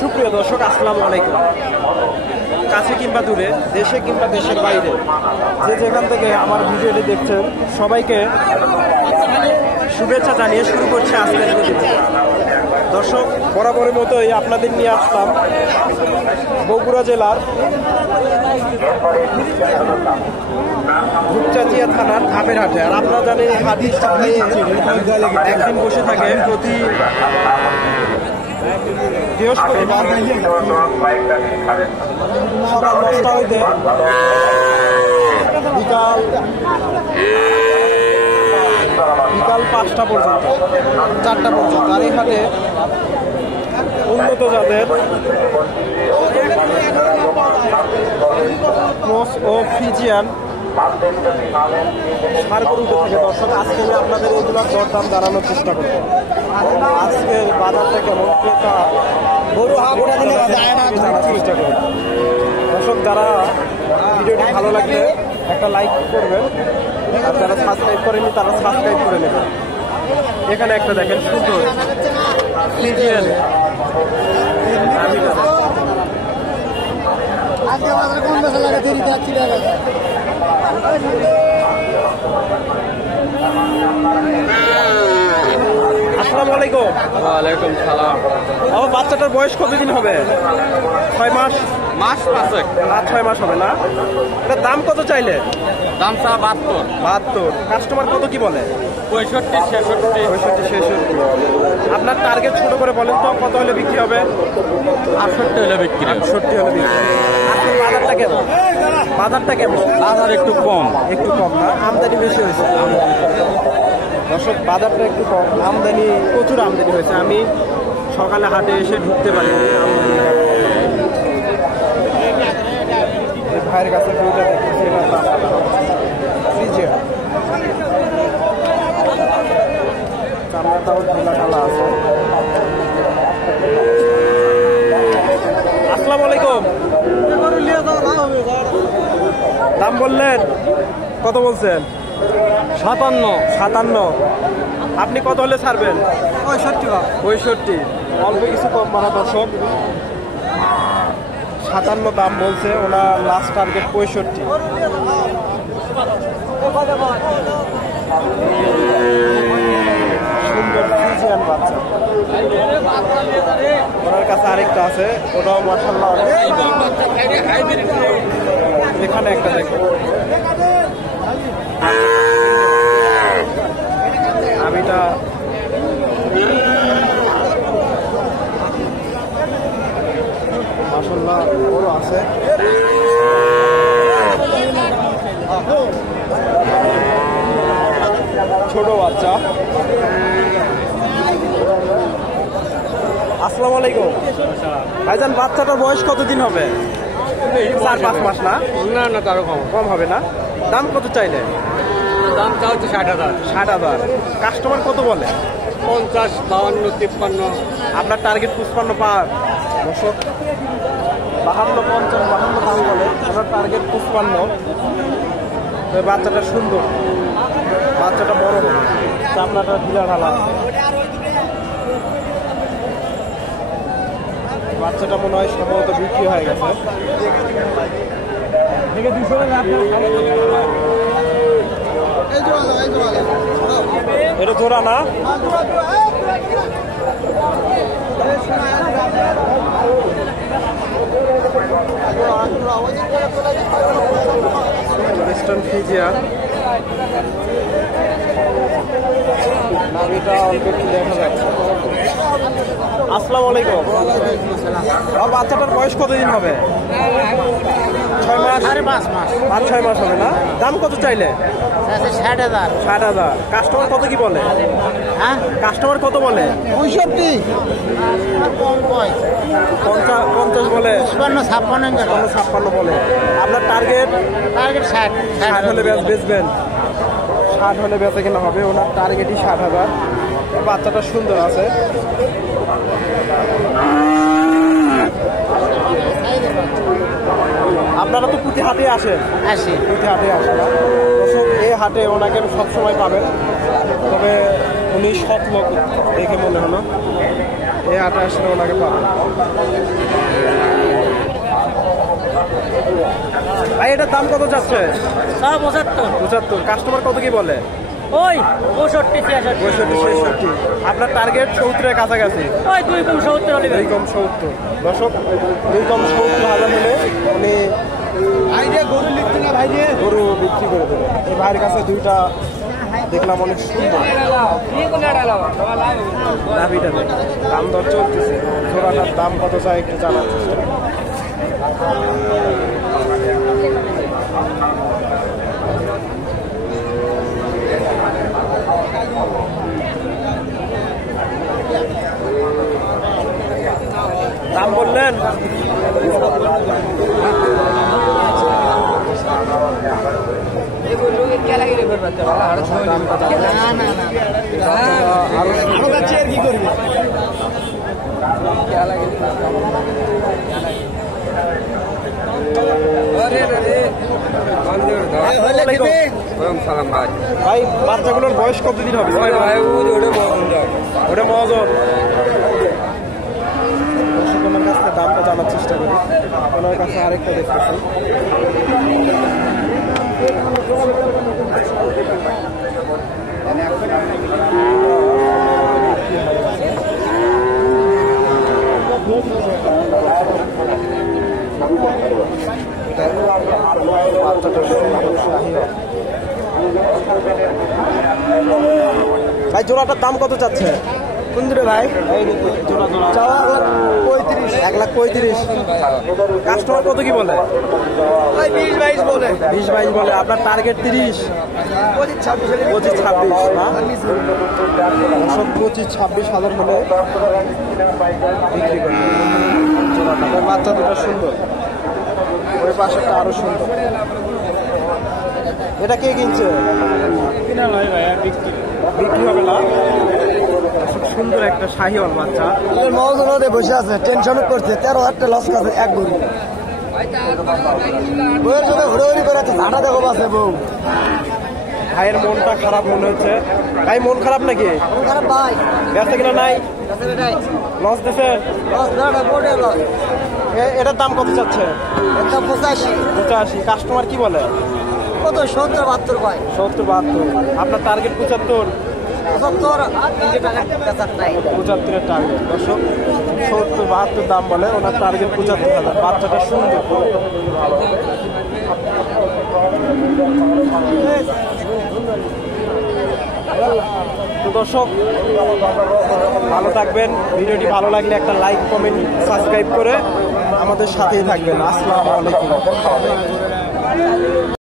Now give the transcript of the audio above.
সুপ্রিয় দর্শক, আসসালামু আলাইকুম। কাছে কিংবা দূরে, দেশে কিংবা দেশের বাইরে, যে যেখান থেকে আমার ভিডিওটি দেখছেন, সবাইকে শুভেচ্ছা জানিয়ে শুরু করছে আজকের প্রতিবেদন। দর্শক, বরাবরের মতোই আপনাদের নিয়ে আসলাম বগুড়া জেলার রূপচাঁদিয়া থানার ধাপের হাটে। আর আপনারা জানেন, এই হাটটি সপ্তাহে একদিন বসে থাকে, প্রতি বৃহস্পতিবার সকাল 10টা হইতে বিকাল 5টা পর্যন্ত, 4টা পর্যন্ত। আর এই হাটে উন্নত জাতের ক্রস ও ফ্রিজিয়ান সার গরু থেকে দর্শক, আজকে আমি আপনাদের এগুলোর দরদাম জানানোর চেষ্টা করব। আজকের বাজারটা কেমন, ক্রেতা গরু জানার চেষ্টা করব। দর্শক, যারা ভিডিওটি ভালো লাগলে একটা লাইক করবেন, আর যারা সাবস্ক্রাইব করেনি তারা সাবস্ক্রাইব করে নেবেন। এখানে একটা দেখেন, সুন্দর ফ্রিজিয়ান আসসালামু আলাইকুম। ওয়ালাইকুম সালাম। আমার বাচ্চাটার বয়স কতদিন হবে? 6 মাস। মাস 5 6 মাস হবে না? এটার দাম কত চাইলে? দাম চা 72। কাস্টমার কত কি বলে? 65 66। আপনার টার্গেট ছোট করে বলেন তো, কত হলে বিক্রি হবে? 68 হলে বিক্রি। 68 হলে বিক্রি। আজকের বাজারটা কেমন? বাজার একটু কম না? আমদানি বেশি হয়েছে। দর্শক, বাজারটা একটু কম, আমদানি প্রচুর আমদানি হয়েছে। আমি সকালে হাটে এসে ঢুকতে পারি ভাইয়ের কাছে দুইটা দেখতেছি, চামড়াটাও ঢিলা ঢালা আছে। আসসালামু আলাইকুম। দাম বললেন কত? বলছেন 57। আপনি কত হলে ছাড়বেন? 65। অল্প কিছু কম মারা দর্শক। 57 দাম বলছে ওনার, লাস্ট টার্গেট 65। সুন্দর ফ্রিজিয়ান বাচ্চা। ওনার কাছে আরেকটা আছে, ওটাও মাশাআল্লাহ। এখানে একটা দেখুন, আমিটা মাশাআল্লাহ বড় আছে। ছোট বাচ্চা। আসসালামু আলাইকুম ভাইজান, বাচ্চাটার বয়স কতদিন হবে? 4-5 মাস না? না, তারও কম হবে না? দাম কত চাইলে? দাম চা হচ্ছে 60,000। 60,000। কাস্টমার কত বলে? 50, 52, 53। আপনার টার্গেট 55 পার। দর্শক, 52, 50, 52 দাম বলে, ওনার টার্গেট 55। বাচ্চাটা সুন্দর, বাচ্চাটা বড়, চামড়াটা ঢিলা ঢালা। বাচ্চাটা মনে হয় সম্ভবত বিক্রি হয়ে গেছে। এটা জোড়া না? Western Friesian. নাভিটা অল্প একটু দেখা যাচ্ছে। আসসালামু আলাইকুম। বাচ্চাটার বয়স কতদিন হবে? 6 মাস। 5-6 মাস হবে না? দাম কত চাইলে? 60,000। কাস্টমার কত কি বলে? হ্যাঁ, কাস্টমার কত বলে? 65। 50 বলে, 56 বলে। আপনার টার্গেট 60 হলে বেচবেন? 60 হলে বেচা কেনা হবে। ওনার টার্গেটই 60,000। বাচ্চাটা সুন্দর আছে। আপনারা তো প্রতি হাটে আসেন? আসি। প্রতি হাটে আসেন না? হাটে ওনাকে সবসময় পাবেন, তবে উনি সৎ লোক দেখে মনে হলো, এই হাটে আসলে ওনাকে পাবেন। ভাই এটার দাম কত যাচ্ছে? 75। কাস্টমার কত কি বলে? ওই 65 65-66। আপনার টার্গেট 70-এর কাছাকাছি। ওই 2 কম 70 হলে 2 কম 70। দর্শক 2 কম 70,000 হলে উনি গরু বিক্রি করে দেবে। এই ভাইয়ের কাছে দুইটা দেখলাম অনেক সুন্দর। দাবিটা দেখ, দাম দর চলতেছে, জোড়াটার দাম কত চাই একটু জানার চেষ্টা করি। দাম বললেন? কি করবে? ভাই বাচ্চাগুলোর বয়স কতদিন হবে? ওটা মহাজন। ওনার কাছ থেকে দামটা জানার চেষ্টা করি। ওনার কাছে আরেকটা দেখতেছি। ভাই জোড়াটার দাম কত চাচ্ছে? কোন দুটো ভাই? জোড়া 1,35,000। কাস্টমার কত কি বলে? 20-22 বলে। 20-22 বলে। আপনার টার্গেট 30, 25-26 না? 25-26,000 হলে বিক্রি করবে জোড়াটা। বাচ্চা দুটো সুন্দর, ওই পাশেটা আরো সুন্দর। এটা কে কিনছে? বিক্রি হবে না। খুব সুন্দর একটা শাহিওয়াল বাচ্চা। মহাজনে বসে আছে, টেনশন করছে, 13,000 লস খাচ্ছে এক গরু। বইয়ের জন্য ঘুরে করে ঝাঁটা দেখো বাসে বউ। ভাইয়ের মনটা খারাপ মনে হচ্ছে। ভাই মন খারাপ নাকি? খারাপ ভাই, ব্যস্ত কিনা নাই? লস দিছে? এটার দাম কত চাচ্ছে? 85। কাস্টমার কি বলে? কত 70-72 ভাই। 70-72। আপনার টার্গেট 75? 75-এর টার্গেট। দর্শক 70-72 দাম বলে, ওনার টার্গেট 75,000। বাচ্চাটা সুন্দর। তো দর্শক ভালো থাকবেন। ভিডিওটি ভালো লাগলে একটা লাইক, কমেন্ট, সাবস্ক্রাইব করে আমাদের সাথেই থাকবেন। আসসালামু আলাইকুম।